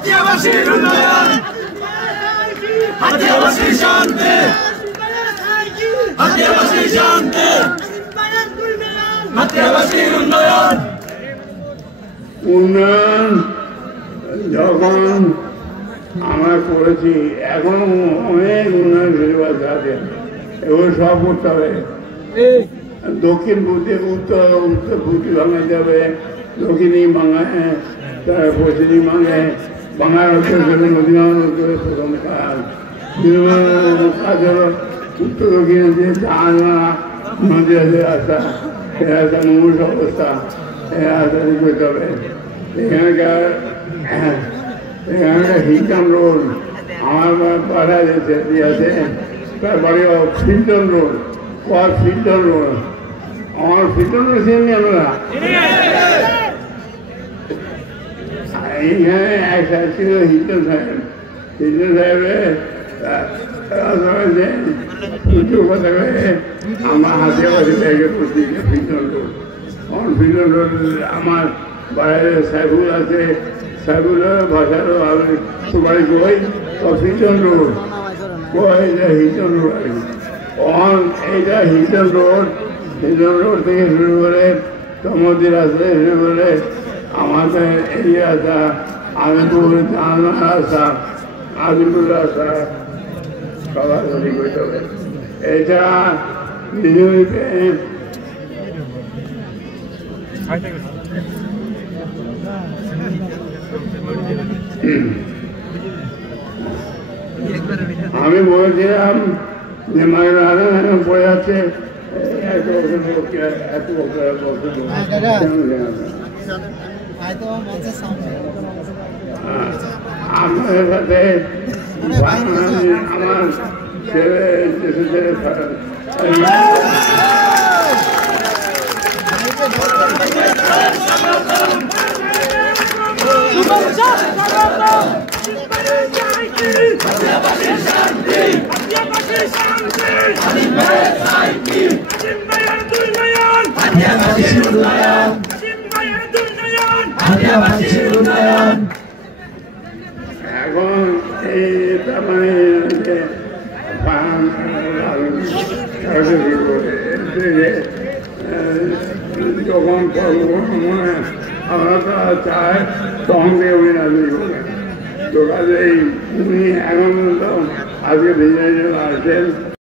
হাতিয়াবাসীর উন্নয়ন, হাতিয়াবাসীর শান্তি, হাতিয়াবাসীর শান্তি, হাতিয়াবাসীর উন্নয়ন। উন্নয়ন যখন আমরা করেছি, এখনো অনেক উন্নয়ন সুবিধা আছে, এগুলো সব করতে হবে। দক্ষিণ পূর্বে উত্তর উত্তর পূর্বে বাংলাতে হবে, দক্ষিণী বাংলায়, পশ্চিমী বাংলায়, বাংলার উত্তর নদী উত্তরে প্রথম কাজ। কাজ হলো উত্তর দক্ষিণে যে জানা নদী আছে রাস্তা, সে রাস্তা মুমূর্ষ অবস্থা, এই রাস্তা করতে হবে। এখানকার হিলটন রোড আমার পাড়ায় আছে, তারপরে ফিল্টন রোড, ফিল্টন রোড, আমার ফিল্টন রোড চিনি আমরা। এইখানে এক সাহেব ছিল হিলটন সাহেব, হিলটন সাহেবের কথা করে আমার হাতে বাড়ি ব্যাগে পড়ছি ফিল্টন রোড। আমার ফিল্টন রোড আমার বাইরে সাইফুল আছে, সাইফুলের ভাষারও আমি সুপারি কই ফিল্টন রোড, হিলটন রোড আর কি। এইটা হিলটন রোড, হিলটন রোড থেকে শুরু করে সমুদ্র রাস্তা শুরু করে আমাদের এই রাস্তা, আলিপুর জানা রাস্তা, আলিপুর রাস্তা সবার তৈরি করতে হবে। এছাড়া বিজেপিতে আমি বলেছিলাম যে মায়ের পড়ে যাচ্ছে আপনাদের সাথে আমার ছেলে এখন এইটা মানে যখন আমরা চায় তখন থেকে উনি রাজি করবেন। তো কাজে উনি এখন আজকে বিজয় আসেন।